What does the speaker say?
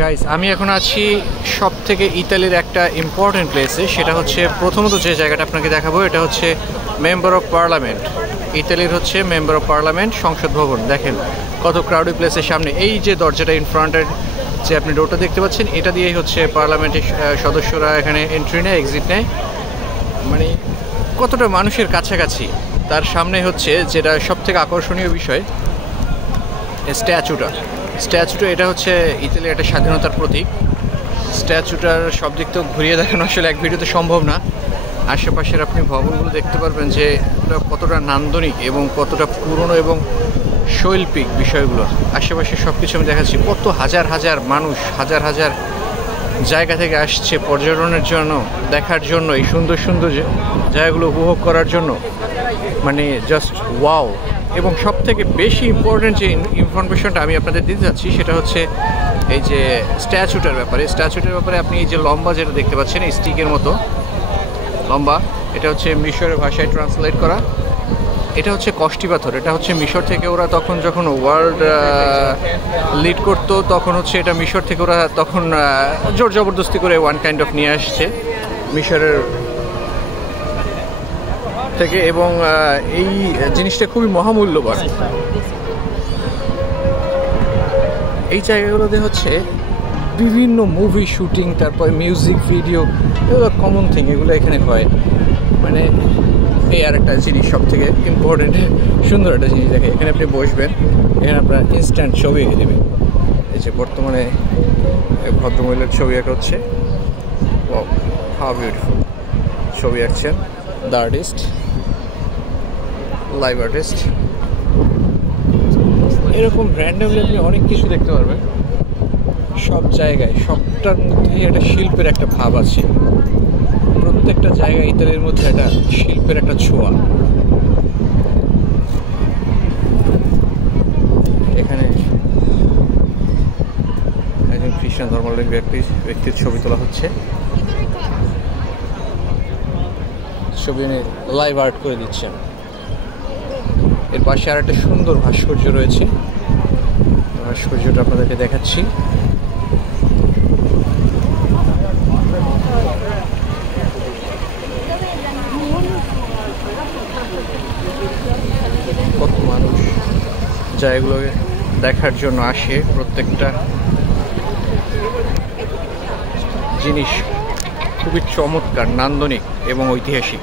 Guys, আমি এখন আছি সব থেকে ইতালির একটা ইম্পর্টেন্ট প্লেসে। সেটা হচ্ছে প্রথমত যে জায়গাটা আপনাকে দেখাবো, এটা হচ্ছে মেম্বার অফ পার্লামেন্ট। ইতালির হচ্ছে মেম্বার অফ পার্লামেন্ট, সংসদ ভবন। দেখেন কত ক্রাউডি প্লেসের সামনে। এই যে দরজাটা ইনফ্রন্টের যে আপনি ডোরটা দেখতে পাচ্ছেন, এটা দিয়েই হচ্ছে পার্লামেন্টের সদস্যরা এখানে এন্ট্রি নেয়, এক্সিট নেয়। মানে কতটা মানুষের কাছাকাছি। তার সামনে হচ্ছে যেটা সব থেকে আকর্ষণীয় বিষয়, স্ট্যাচুটা। এটা হচ্ছে ইতালির একটা স্বাধীনতার প্রতীক। স্ট্যাচুটার সব দিক তো ঘুরিয়ে দেখানো আসলে এক ভিডিওতে সম্ভব না। আশেপাশের আপনি ভবনগুলো দেখতে পারবেন যে কতটা নান্দনিক এবং কতটা পুরনো এবং শৈল্পিক বিষয়গুলো। আশেপাশে সব কিছু আমি দেখাচ্ছি। কত হাজার হাজার মানুষ, হাজার হাজার জায়গা থেকে আসছে পর্যটনের জন্য, দেখার জন্য, এই সুন্দর সুন্দর জায়গাগুলো উপভোগ করার জন্য। মানে জাস্ট ওয়াও। এবং সব থেকে বেশি ইম্পর্টেন্ট যে ইনফরমেশনটা আমি আপনাদের দিতে চাচ্ছি, সেটা হচ্ছে এই যে স্ট্যাচুটার ব্যাপারে। আপনি এই যে লম্বা যেটা দেখতে পাচ্ছেন, এই স্টিকের মতো লম্বা, এটা হচ্ছে মিশরের ভাষায় ট্রান্সলেট করা। এটা হচ্ছে কষ্টি পাথর। এটা হচ্ছে মিশর থেকে ওরা তখন যখন ওয়ার্ল্ড লিড করতো, তখন হচ্ছে এটা মিশর থেকে ওরা তখন জোর জবরদস্তি করে ওয়ান কাইন্ড অফ নিয়ে আসছে মিশরের থেকে। এবং এই জিনিসটা খুবই মহামূল্যবান। এই জায়গাগুলোতে হচ্ছে বিভিন্ন মুভি শুটিং, তারপর মিউজিক ভিডিও, এগুলো কমন থিং, এগুলো এখানে হয়। মানে এই আর একটা জিনিস সব থেকে ইম্পর্টেন্ট, সুন্দর একটা জিনিস দেখে। এখানে আপনি বসবেন, এখানে আপনার ইনস্ট্যান্ট ছবি এঁকে দেবে। এই যে বর্তমানে ভদ্রমহিলার ছবি আঁকা হচ্ছে। হাউ বিউটিফুল ছবি আঁকছেন দ্য আর্টিস্ট, লাইভ আর্টিস্ট। এরকম র্যান্ডমলি আপনি অনেক কিছু দেখতে পারবেন সব জায়গায়। সবটার মধ্যেই একটা শিল্পের একটা ভাব আছে। প্রত্যেকটা জায়গায় ইতালির মধ্যে একটা শিল্পের একটা ছোঁয়া। এখানে একজন খ্রিস্টান ধর্মাবলম্বী ব্যক্তির ছবি তোলা হচ্ছে। ছবি লাইভ আর্ট করে দিচ্ছেন। এর পাশে আর একটা সুন্দর ভাস্কর্য রয়েছে, ভাস্কর্যটা আপনাদেরকে দেখাচ্ছি। কত মানুষ জায়গাগুলোকে দেখার জন্য আসে। প্রত্যেকটা জিনিস খুবই চমৎকার, নান্দনিক এবং ঐতিহাসিক।